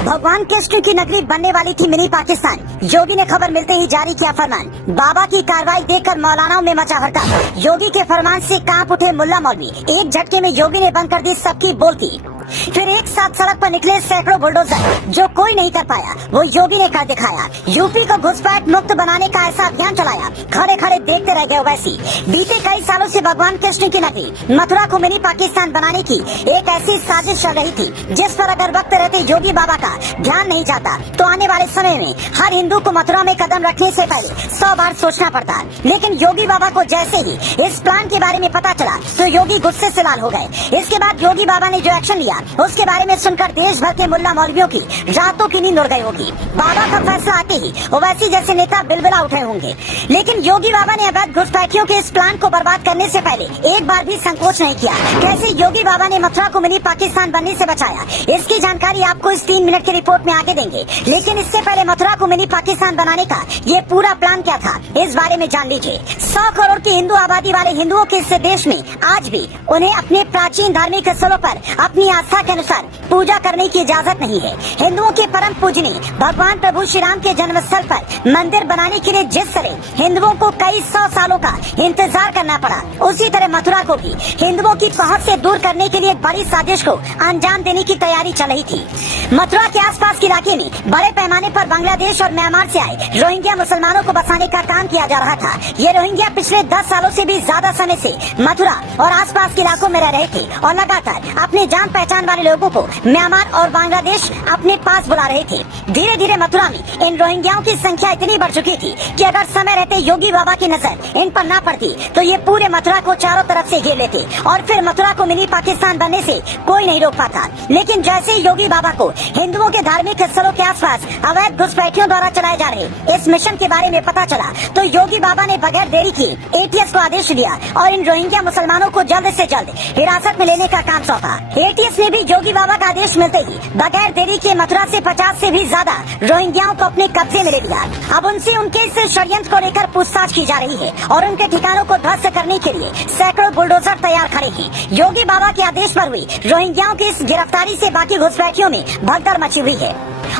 भगवान कृष्ण की नगरी बनने वाली थी मिनी पाकिस्तान। योगी ने खबर मिलते ही जारी किया फरमान। बाबा की कार्रवाई देखकर मौलानाओं में मचा हड़कंप। योगी के फरमान से कांप उठे मुल्ला मौलवी। एक झटके में योगी ने बंद कर दी सबकी बोलती। फिर एक साथ सड़क पर निकले सैकड़ों बुलडोजर। जो कोई नहीं कर पाया वो योगी ने कर दिखाया। यूपी को घुसपैठ मुक्त बनाने का ऐसा अभियान चलाया, खड़े खड़े देखते रह गए ओवैसी। बीते कई सालों से भगवान कृष्ण की नगरी मथुरा को मिनी पाकिस्तान बनाने की एक ऐसी साजिश चल रही थी जिस पर अगर वक्त रहते योगी बाबा का ध्यान नहीं जाता तो आने वाले समय में हर हिंदू को मथुरा में कदम रखने से पहले 100 बार सोचना पड़ता। लेकिन योगी बाबा को जैसे ही इस प्लान के बारे में पता चला तो योगी गुस्से से लाल हो गए। इसके बाद योगी बाबा ने जो एक्शन लिया उसके बारे में सुनकर देश भर के मुल्ला मौलवियों की रातों की नींद उड़ गई होगी। बाबा का फैसला आते ही ओवैसी जैसे नेता बिलबिला उठे होंगे। लेकिन योगी बाबा ने अवैध घुसपैठियों के इस प्लान को बर्बाद करने से पहले एक बार भी संकोच नहीं किया। कैसे योगी बाबा ने मथुरा को मिनी पाकिस्तान बनने से बचाया, इसकी जानकारी आपको इस 3 मिनट की रिपोर्ट में आगे देंगे। लेकिन इससे पहले मथुरा को मिनी पाकिस्तान बनाने का ये पूरा प्लान क्या था, इस बारे में जान लीजिए। 100 करोड़ की हिंदू आबादी वाले हिंदुओं के इस देश में आज भी उन्हें अपने प्राचीन धार्मिक स्थलों पर अपनी आस्था के अनुसार पूजा करने की इजाजत नहीं है। हिंदुओं के परम पूजनीय भगवान प्रभु श्री राम के जन्म स्थल पर मंदिर बनाने के लिए जिस तरह हिंदुओं को कई 100 सालों का इंतजार करना पड़ा, उसी तरह मथुरा को भी हिंदुओं की पहुंच से दूर करने के लिए एक बड़ी साजिश को अंजाम देने की तैयारी चल रही थी। मथुरा के आसपास के इलाके में बड़े पैमाने पर बांग्लादेश और म्यांमार से आए रोहिंग्या मुसलमानों को बसाने का काम किया जा रहा था। ये रोहिंग्या पिछले 10 सालों से भी ज्यादा समय से मथुरा और आसपास के इलाकों में रह रहे थे और लगातार अपने जान पहचान वाले लोगों को म्यांमार और बांग्लादेश अपने पास बुला रहे थे। धीरे धीरे मथुरा में इन रोहिंग्याओं की संख्या इतनी बढ़ चुकी थी कि अगर समय रहते योगी बाबा की नजर इन पर न पड़ती तो ये पूरे मथुरा को चारों तरफ से घेर लेते और फिर मथुरा को मिनी पाकिस्तान बनने से कोई नहीं रोक पाता। लेकिन जैसे योगी बाबा को हिंदुओं के धार्मिक स्थलों के आसपास अवैध घुसपैठियों द्वारा चलाए जा रहे इस मिशन के बारे में पता चला तो योगी बाबा ने बगैर देरी की ATS को आदेश दिया और इन रोहिंग्या मुसलमानों को जल्द से जल्द हिरासत में लेने का काम सौंपा। ATS ने भी योगी बाबा का आदेश मिलते ही बगैर देरी के मथुरा से 50 से भी ज्यादा रोहिंग्याओं को अपने कब्जे में ले लिया। अब उनसे उनके इस षड्यंत्र को लेकर पूछताछ की जा रही है और उनके ठिकानों को ध्वस्त करने के लिए सैकड़ों बुलडोजर तैयार खड़े हैं। योगी बाबा के आदेश पर हुई रोहिंग्याओं की इस गिरफ्तारी से बाकी घुसपैठियों में भगदड़ मची हुई है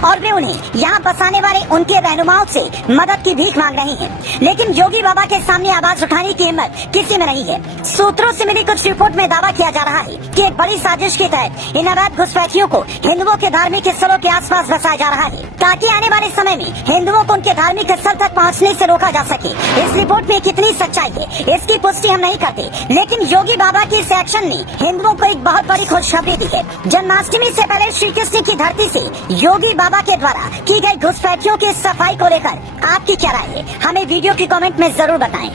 और वे उन्हें यहाँ बसाने वाले उनके रहनुमाओं से मदद की भीख मांग रही हैं। लेकिन योगी बाबा के सामने आवाज उठाने की हिम्मत किसी में नहीं है। सूत्रों से मिली कुछ रिपोर्ट में दावा किया जा रहा है कि एक बड़ी साजिश के तहत इन अवैध घुसपैठियों को हिंदुओं के धार्मिक स्थलों के आसपास बसाया जा रहा है ताकि आने वाले समय में हिंदुओं को उनके धार्मिक स्थल तक पहुँचने से रोका जा सके। इस रिपोर्ट में कितनी सच्चाई है इसकी पुष्टि हम नहीं करते, लेकिन योगी बाबा के इस एक्शन ने हिंदुओं को एक बहुत बड़ी खुशखबरी दी है। जन्माष्टमी से पहले श्री कृष्ण की धरती से योगी बाबा के द्वारा की गई घुसपैठियों की सफाई को लेकर आपकी क्या राय है, हमें वीडियो की कमेंट में जरूर बताएं।